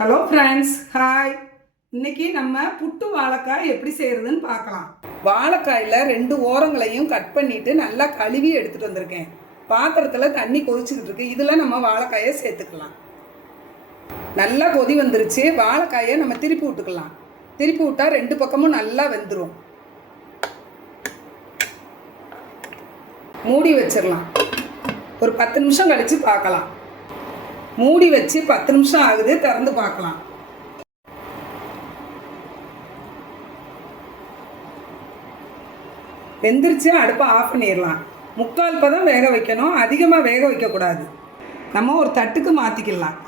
Hello friends, hi. இன்னைக்கு நம்ம புட்டு வாழைக்காய் எப்படி செய்கிறதுன்னு பார்க்கலாம். வாழைக்காயில் 2 ஓரங்களையும் கட் பண்ணிவிட்டு நல்லா கழுவி எடுத்துகிட்டு வந்திருக்கேன். பாத்திரத்தில் தண்ணி கொதிச்சுக்கிட்டு இருக்கு. இதில் நம்ம வாழைக்காயை சேர்த்துக்கலாம். நல்லா கொதி வந்துருச்சு. வாழைக்காயை நம்ம திருப்பி விட்டுக்கலாம். திருப்பி விட்டால் 2 பக்கமும் நல்லா வெந்துடும். மூடி வச்சிடலாம். ஒரு 10 நிமிஷம் கழித்து பார்க்கலாம். மூடி வச்சு 10 நிமிஷம் ஆகுது. திறந்து பார்க்கலாம். வெந்துருச்சு. அடுப்பை ஆஃப் பண்ணிடலாம். 3/4 பதம் வேக வைக்கணும். அதிகமாக வேக வைக்கக்கூடாது. நம்ம ஒரு தட்டுக்கு மாற்றிக்கலாம்.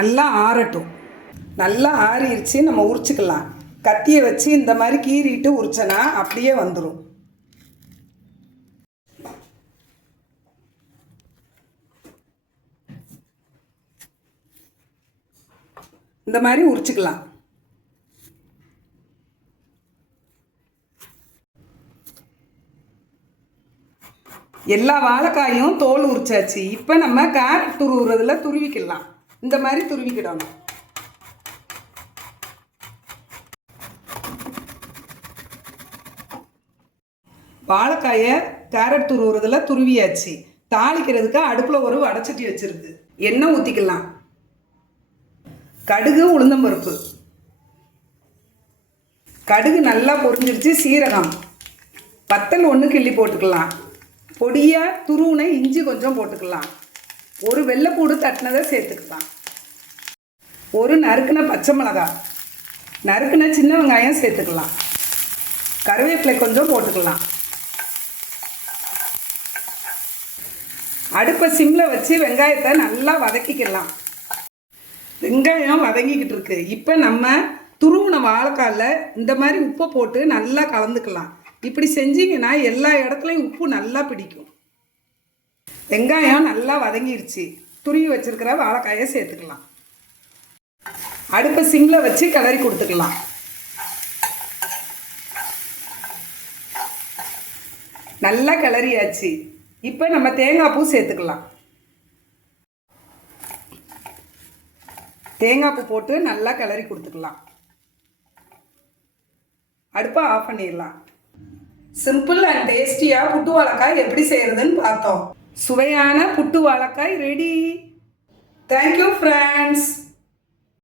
நல்லா ஆறட்டும். நல்லா ஆறிடுச்சு. நம்ம உரிச்சுக்கலாம். கத்தியை வச்சு இந்த மாதிரி கீறிட்டு உரிச்சனா அப்படியே வந்துடும். இந்த மாதிரி உரிச்சுக்கலாம். எல்லா வாழைக்காயும் தோல் உரிச்சாச்சு. இப்போ நம்ம கேரட் துருவுறதுல துருவிக்கலாம். இந்த மாதிரி துருவிக்கிடணும். வாழைக்காயை கேரட் துருவுறதுல துருவியாச்சு. தாளிக்கிறதுக்கு அடுப்பில் ஒரு வடைச்சட்டி வச்சிருக்கு. எண்ணெய் ஊற்றிக்கலாம். கடுகு, உளுந்தம்பருப்பு. கடுகு நல்லா பொரிஞ்சிருச்சு. சீரகம், வத்தல் 1 கிள்ளி போட்டுக்கலாம். பொடியாக துருவுனை இஞ்சி கொஞ்சம் போட்டுக்கலாம். ஒரு வெள்ளைப்பூடு தட்டினதை சேர்த்துக்கலாம். ஒரு நறுக்குன பச்சை மிளகாய், நறுக்குன சின்ன வெங்காயம் சேர்த்துக்கலாம். கருவேப்பிலை கொஞ்சம் போட்டுக்கலாம். அடுப்பை சிம்மில் வச்சு வெங்காயத்தை நல்லா வதக்கிக்கலாம். வெங்காயம் வதங்கிக்கிட்டு இருக்கு. இப்போ நம்ம துருவின வாழைக்காயில் இந்த மாதிரி உப்பை போட்டு நல்லா கலந்துக்கலாம். இப்படி செஞ்சிங்கன்னா எல்லா இடத்துலையும் உப்பு நல்லா பிடிக்கும். வெங்காயம் நல்லா வதங்கிடுச்சு. துருவி வச்சிருக்கிற வாழைக்காயை சேர்த்துக்கலாம். அடுப்பை சிம்மில் வச்சு கிளறி கொடுத்துக்கலாம். நல்லா கிளறியாச்சு. இப்போ நம்ம தேங்காய் பூ சேர்த்துக்கலாம். தேங்காய் பூ போட்டு நல்லா கிளறி கொடுத்துக்கலாம். அடுப்பை ஆஃப் பண்ணிடலாம். சிம்பிள் அண்ட் டேஸ்டியாக புட்டு வாழைக்காய் எப்படி செய்கிறதுன்னு பார்த்தோம். சுவையான புட்டு வாழைக்காய் ரெடி. Thank you friends.